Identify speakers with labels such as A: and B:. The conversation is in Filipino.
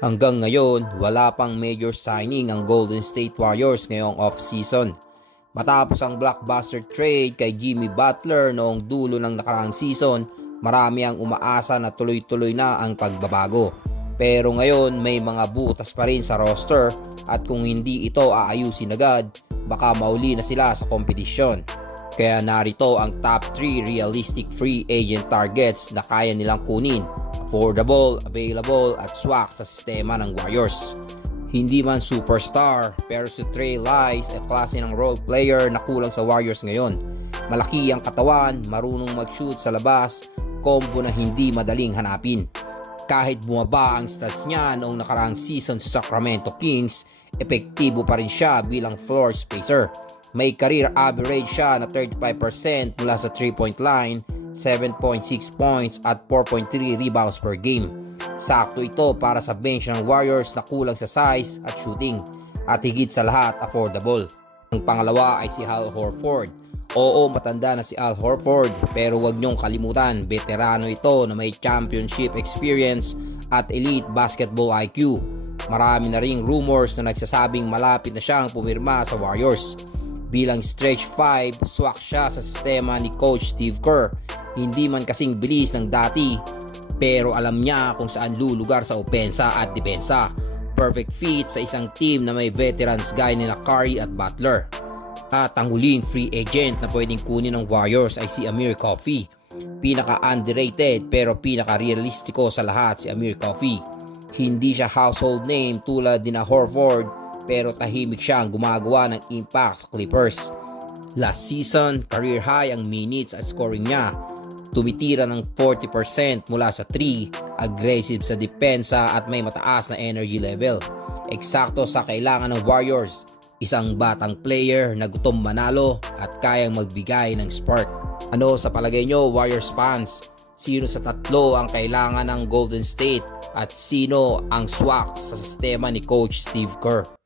A: Hanggang ngayon, wala pang major signing ang Golden State Warriors ngayong off-season. Matapos ang blockbuster trade kay Jimmy Butler noong dulo ng nakaraang season, marami ang umaasa na tuloy-tuloy na ang pagbabago. Pero ngayon may mga butas pa rin sa roster at kung hindi ito aayusin agad, baka mauli na sila sa kompetisyon. Kaya narito ang top 3 realistic free agent targets na kaya nilang kunin. Affordable, available at swak sa sistema ng Warriors. Hindi man superstar, pero si Trey Lyles ay klase ng role player na kulang sa Warriors ngayon. Malaki ang katawan, marunong mag-shoot sa labas, combo na hindi madaling hanapin. Kahit bumaba ang stats niya noong nakaraang season sa Sacramento Kings, epektibo pa rin siya bilang floor spacer. May career average siya na 35% mula sa 3-point line, 7.6 points at 4.3 rebounds per game. Sakto ito para sa bench ng Warriors na kulang sa size at shooting at higit sa lahat affordable. Ang pangalawa ay si Al Horford. Oo, matanda na si Al Horford pero wag niyong kalimutan, veterano ito na may championship experience at elite basketball IQ. Marami na ring rumors na nagsasabing malapit na siyang pumirma sa Warriors. Bilang stretch 5, swak siya sa sistema ni Coach Steve Kerr. Hindi man kasing bilis ng dati, pero alam niya kung saan lulugar sa opensa at depensa. Perfect fit sa isang team na may veterans gaya nila Curry at Butler. At ang huling free agent na pwedeng kunin ng Warriors ay si Amir Coffey. Pinaka underrated pero pinaka realistiko sa lahat si Amir Coffey. Hindi siya household name tulad ni na Horford pero tahimik siya ang gumagawa ng impact sa Clippers. Last season, career high ang minutes at scoring niya. Tumitira ng 40% mula sa 3, aggressive sa depensa at may mataas na energy level. Eksakto sa kailangan ng Warriors, isang batang player na gutom manalo at kayang magbigay ng spark. Ano sa palagay nyo Warriors fans? Sino sa tatlo ang kailangan ng Golden State at sino ang swak sa sistema ni Coach Steve Kerr?